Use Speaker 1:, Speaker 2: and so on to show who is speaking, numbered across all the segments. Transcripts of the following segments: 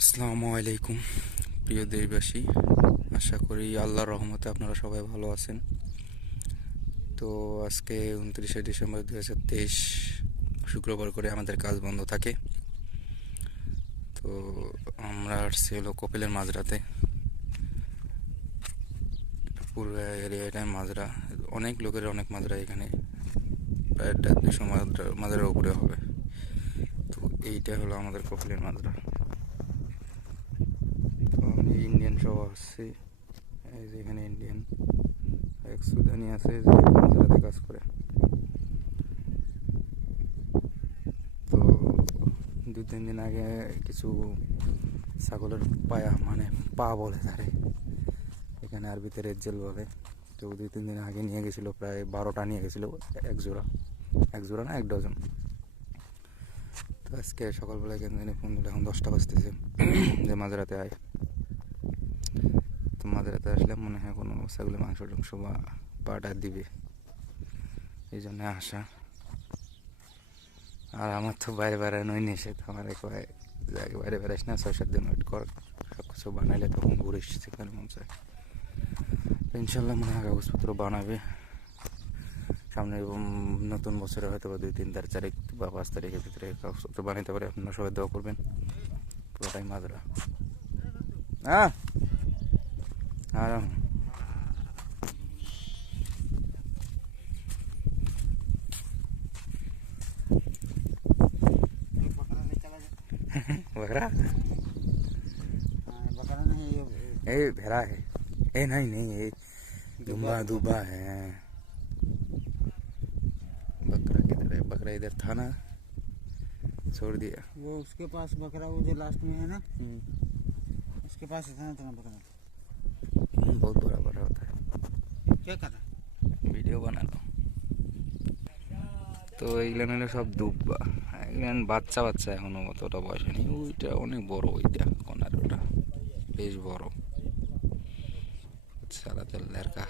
Speaker 1: আসসালামু আলাইকুম, প্রিয় দেশবাসী। আশা করি আল্লাহর রহমতে আপনারা সবাই ভালো আছেন। তো আজকে উনত্রিশে ডিসেম্বর দু হাজার তেইশ, শুক্রবার করে আমাদের কাজ বন্ধ থাকে। তো আমরা আসছি হলো কপিলের মাঝরাতে। পুরো এরিয়াটায় মাজরা অনেক লোকের অনেক মাজরা এখানে। প্রায় দুশো মাজরা মাজরার উপরে হবে। তো এইটা হলো আমাদের কপিলের মাজরা তো আমি আসছি এই যে এখানে ইন্ডিয়ান এক সুদানি আছে যে কাজ করে। তো দু তিন দিন আগে কিছু ছাগলের পায়া মানে পা বলে তারে, এখানে আরবিতে রেজ্জেল বলে। তো দুই তিন দিন আগে নিয়ে গেছিল, প্রায় বারোটা নিয়ে গেছিল, এক জোড়া এক জোড়া না, এক ডজন। তো আজকে সকালবেলা কেন জানি ফোন দিলে, এখন দশটা বাজতেছে, যে মাঝরাতে আয়। তো মাঝরাতে আসলে মনে হয় কোনো ছাগলের মাংস টাংস বা পাটা দিবে। এই জন্য আসা। আর আমার তো বাইরে বেড়ানোই নিষেধ। আমার একবার জায়গায় বাইরে বেড়াইস না, ছয় সাত দিন ওয়েট কর। সব কিছু বানাইলে তখন ঘুরিস সেখানে মন চায়। তো ইনশাল্লাহ মনে হয় কাগজপত্র বানাবে। সামনে নতুন বছরে হয়তো বা দুই তিন তারিখ তারিখ বা পাঁচ তারিখের ভিতরে কাগজপত্র বানাইতে পারে। আপনারা সবাই দোয়া করবেন। পুরোটাই মাজরা হ্যাঁ
Speaker 2: आ
Speaker 1: रहा
Speaker 2: हूँ बकरा ये
Speaker 1: ए है ए नहीं नहीं ये दुबा दुबा है बकरा किधर है बकरा इधर था ना छोड़ दिया
Speaker 2: वो उसके पास बकरा वो जो लास्ट में है ना उसके पास इतना इतना बकरा
Speaker 1: बहुत बड़ा बड़ा होता है
Speaker 2: क्या कर रहा
Speaker 1: ভিডিও বানানো তো এইগুলো হলো সব দুব্বা এগুলো বাচ্চা বাচ্চা এখনো অতটা বয়স নেই ওইটা অনেক বড় ওইটা কোনার ওটা বেশ বড় সারা তেল লড়কা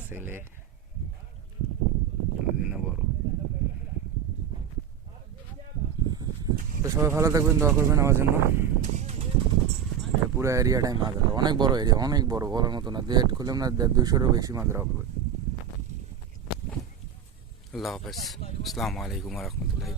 Speaker 1: ছেলে অনেকদিনে বড় তো সবাই ভালো থাকবেন দোয়া করবেন আমার জন্য এই পুরো এরিয়াটাই মাদ্রা অনেক বড় এরিয়া অনেক বড়, বলার মতো না। দেড় খুললাম না দেড় দুশোরও বেশি মাদ্রা হবে। আল্লাহ হাফেজ। আসসালামু আলাইকুম রহমতুল্লাহ